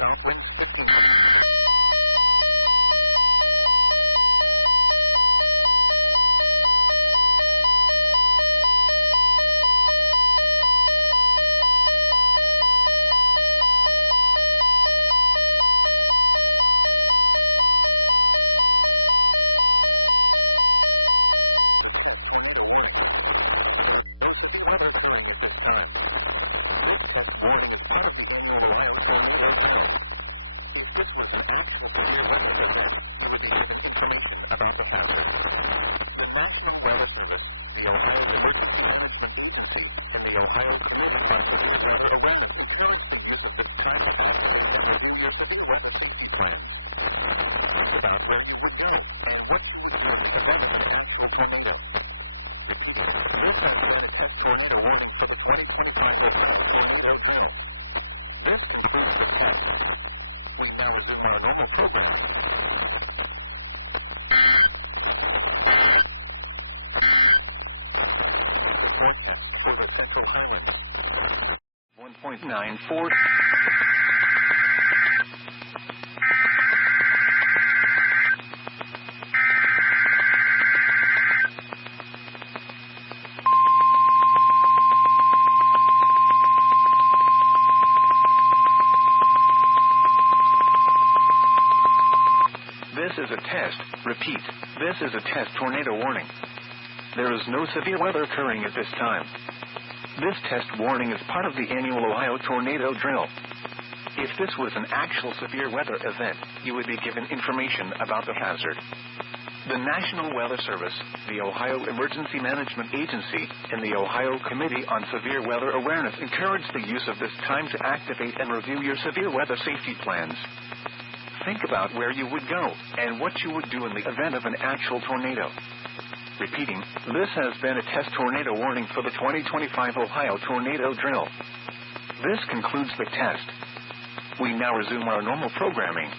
south winds 15. The test tornado warning. There is no severe weather occurring at this time. This test warning is part of the annual Ohio tornado drill. If this was an actual severe weather event, you would be given information about the hazard. The National Weather Service, the Ohio Emergency Management Agency, and the Ohio Committee on Severe Weather Awareness encourage the use of this time to activate and review your severe weather safety plans. Think about where you would go and what you would do in the event of an actual tornado. Repeating, this has been a test tornado warning for the 2025 Ohio tornado drill. This concludes the test. We now resume our normal programming. The forecast for the Central Highlands. 1.94. This is a test. Repeat, this is a test tornado warning. There is no severe weather occurring at this time. This test warning is part of the annual Ohio tornado drill. If this was an actual severe weather event, you would be given information about the hazard. The National Weather Service, the Ohio Emergency Management Agency, and the Ohio Committee on Severe Weather Awareness encourage the use of this time to activate and review your severe weather safety plans. Think about where you would go and what you would do in the event of an actual tornado. Repeating, this has been a test tornado warning for the 2025 Ohio tornado drill. This concludes the test. We now resume our normal programming.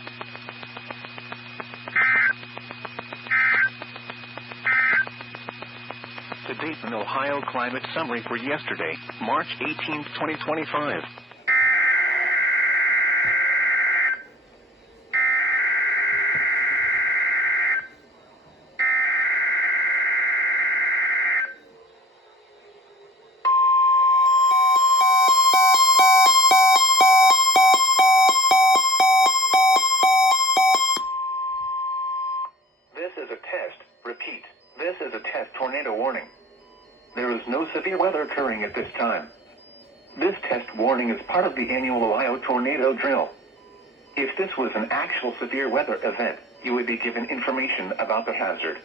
To date, an Ohio climate summary for yesterday, March 18, 2025. This is a test. Repeat, this is a test tornado warning. There is no severe weather occurring at this time. This test warning is part of the annual Ohio tornado drill. If this was an actual severe weather event, you would be given information about the hazard.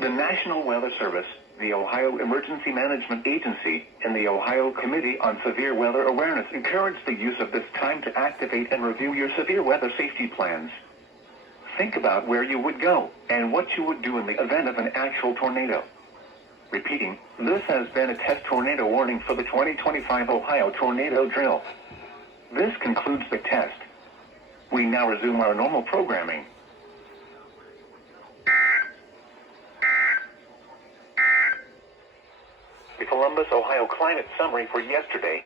The National Weather Service, the Ohio Emergency Management Agency, and the Ohio Committee on Severe Weather Awareness encourage the use of this time to activate and review your severe weather safety plans. Think about where you would go and what you would do in the event of an actual tornado. Repeating, this has been a test tornado warning for the 2025 Ohio tornado drill. This concludes the test. We now resume our normal programming. The Columbus, Ohio climate summary for yesterday,